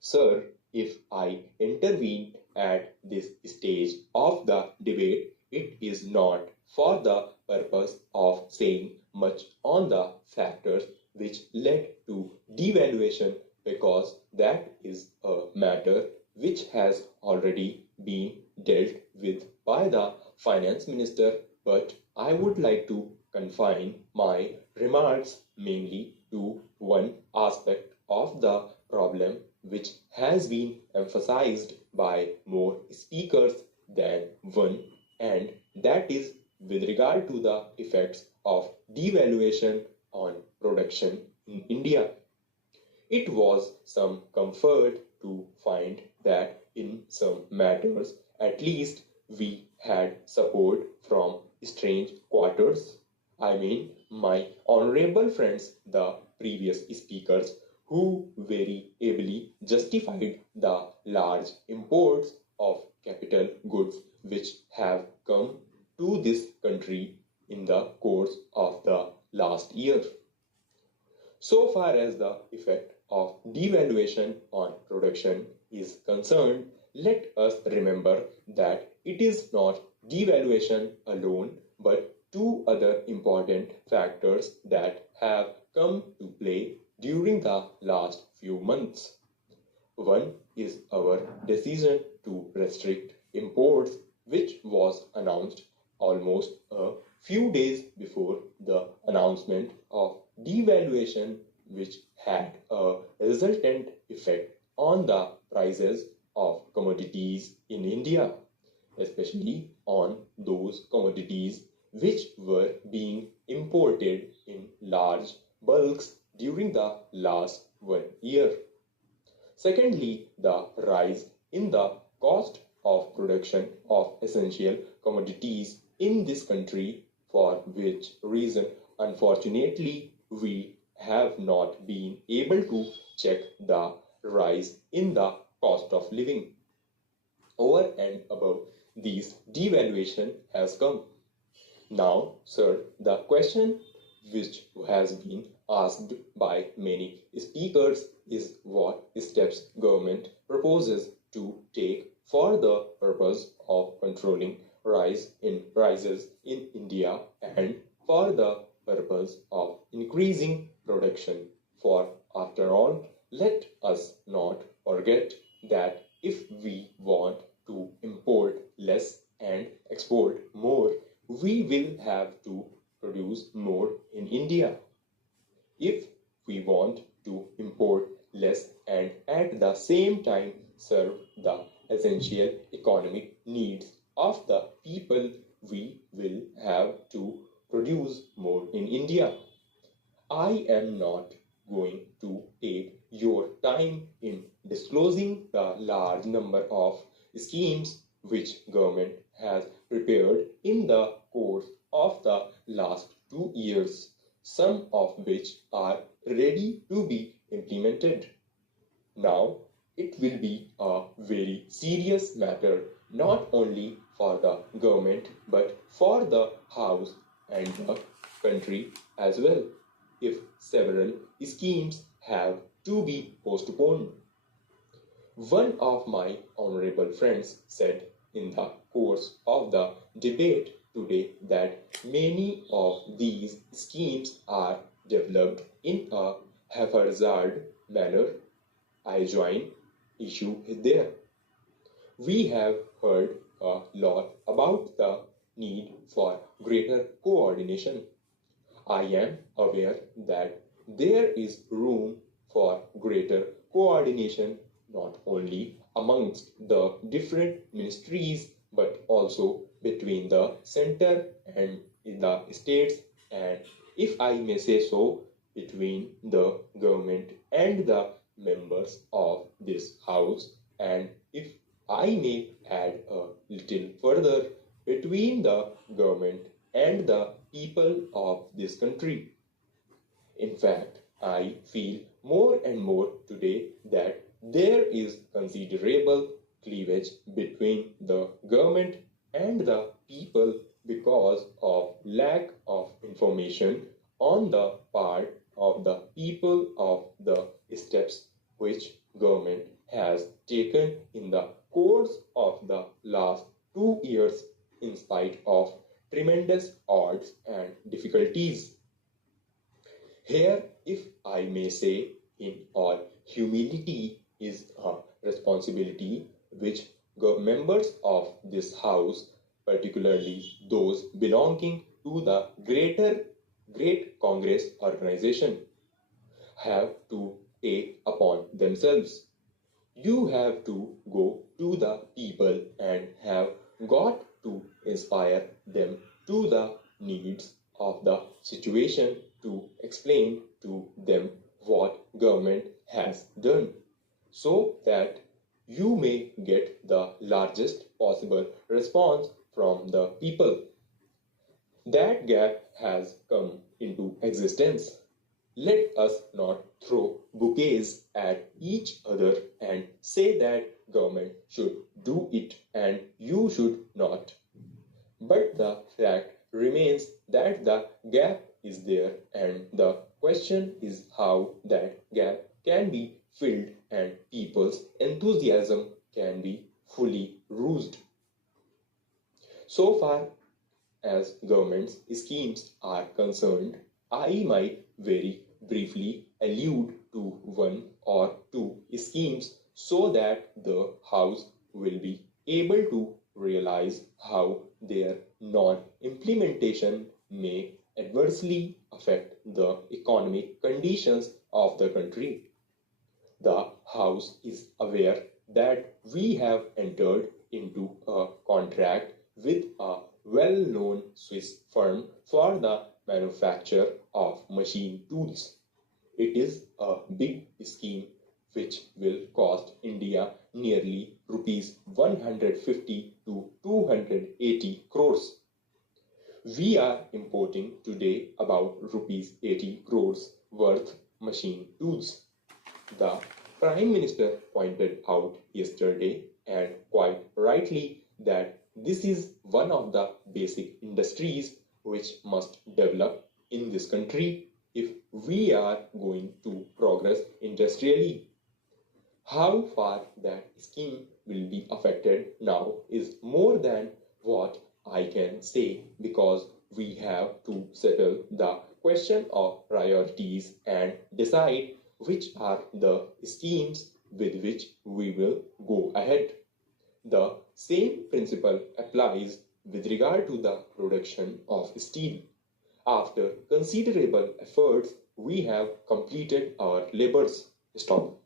Sir, if I intervene at this stage of the debate, it is not for the purpose of saying much on the factors which led to devaluation, because that is a matter which has already been dealt with by the finance minister. But I would like to confine my remarks mainly to one aspect of the problem which has been emphasized by more speakers than one, and that is with regard to the effects of devaluation on production in India. It was some comfort to find that in some matters, at least, we had support from strange quarters. I mean, my honorable friends, the previous speakers, who very ably justified the large imports of capital goods which have come to this country in the course of the last year. So far as the effect of devaluation on production is concerned, let us remember that it is not devaluation alone, but two other important factors that have come to play during the last few months. One is our decision to restrict imports, which was announced almost a few days before the announcement of devaluation, which had a resultant effect on the prices of commodities in India, especially on those commodities which were being imported in large bulks during the last 1 year. Secondly, the rise in the cost of production of essential commodities in this country, for which reason, unfortunately, we have not been able to check the rise in the cost of living. Over and above these, devaluation has come. Now, sir, the question which has been asked by many speakers is what steps government proposes to take for the purpose of controlling rise in prices in India and for the purpose of increasing production. For after all, let us not forget that if we want to import less and export more, we will have to produce more in India. If we want to import less and at the same time serve the essential economic needs of the people, we will have to produce more in India. I am not going to take your time in disclosing the large number of schemes which government has prepared in the course of the last 2 years, some of which are ready to be implemented. Now, it will be a very serious matter not only for the government but for the House and the country as well if several schemes have to be postponed. One of my honorable friends said in the course of the debate today that many of these schemes are developed in a haphazard manner. I join issue there. We have heard a lot about the need for greater coordination. I am aware that there is room for greater coordination not only amongst the different ministries but also between the center and the states, and if I may say so, between the government and the members of this house, and if I may add a little further, between the government and the people of this country. In fact, I feel more and more today that there is considerable cleavage between the government and the people because of lack of information on the part of the people of the steps which government difficulties. Here, if I may say, in all humility, is a responsibility which members of this house, particularly those belonging to the Great Congress organization, have to take upon themselves. You have to go to the people and have got to inspire them to the needs of the situation, to explain to them what government has done, so that you may get the largest possible response from the people. That gap has come into existence. Let us not throw bouquets at each other and say that government should do it and you should not. But the fact remains that the gap is there, and the question is how that gap can be filled and people's enthusiasm can be fully roused. So far as government's schemes are concerned, I might very briefly allude to one or two schemes so that the House will be able to realize how their non-implementation may adversely affect the economic conditions of the country. The House is aware that we have entered into a contract with a well-known Swiss firm for the manufacture of machine tools. It is a big scheme which will cost India nearly rupees 150 to 280 crores. We are importing today about rupees 80 crores worth machine tools. The Prime Minister pointed out yesterday, and quite rightly, that this is one of the basic industries which must develop in this country if we are going to progress industrially. How far that scheme will be affected now is more than what I can say, because we have to settle the question of priorities and decide which are the schemes with which we will go ahead. The same principle applies with regard to the production of steel. After considerable efforts, we have completed our labors. Stop.